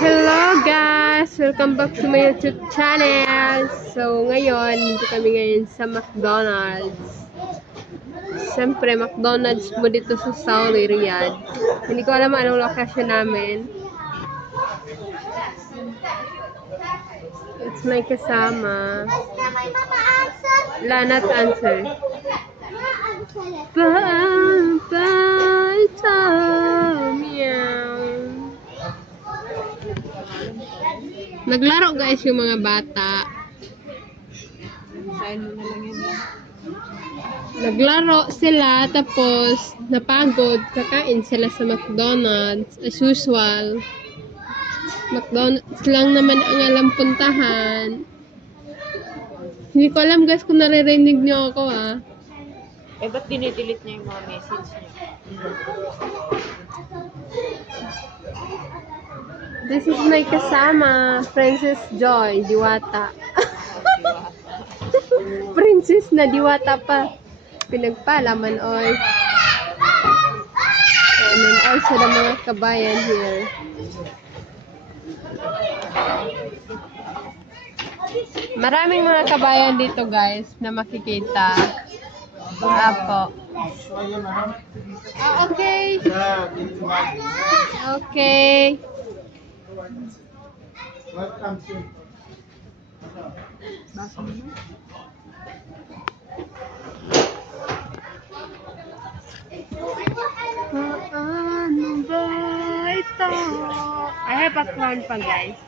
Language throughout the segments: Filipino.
Hello guys! Welcome back to my YouTube channel. So ngayon, dito kami ngayon sa McDonald's. Siyempre, McDonald's mo dito sa Saudi, Riyadh. Hindi ko alam anong location namin. It's my kasama. Not answer. Naglaro guys yung mga bata. Naglaro sila tapos napagod, kakain sila sa McDonald's as usual. McDonald's lang naman ang alam puntahan. Hindi ko alam guys kung naririnig niyo ako ba't dinidelete niya yung mga message niya? This is my kasama, Princess Joy Diwata. Princess na Diwata pa. Pinagpalaman oy. And then also the mga kabayan here. Maraming mga kabayan dito guys na makikita. Apo. Okay. Okay. Ano ba ito? I have a plan pa guys.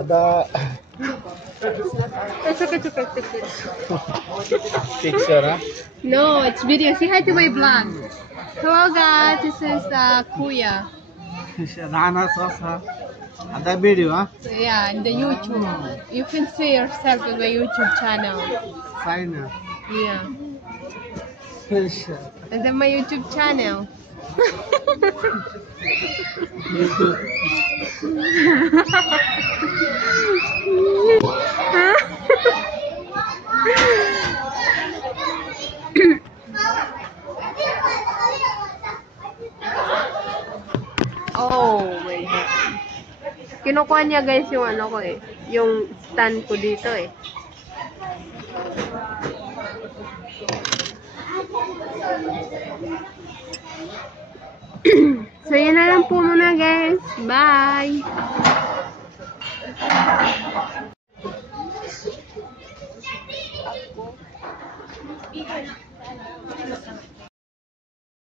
Ada It's okay. picture, huh? No, it's video. Say hi to my vlog. Hello guys, this is Kuya. Rana Sosa. Ada video, huh? Yeah, in the YouTube. You can see yourself in my YouTube channel. Fine. Yeah. Picture. And then my YouTube channel. Oh my God. Kinukuha niya guys yung ano ko yung stand ko dito So yun na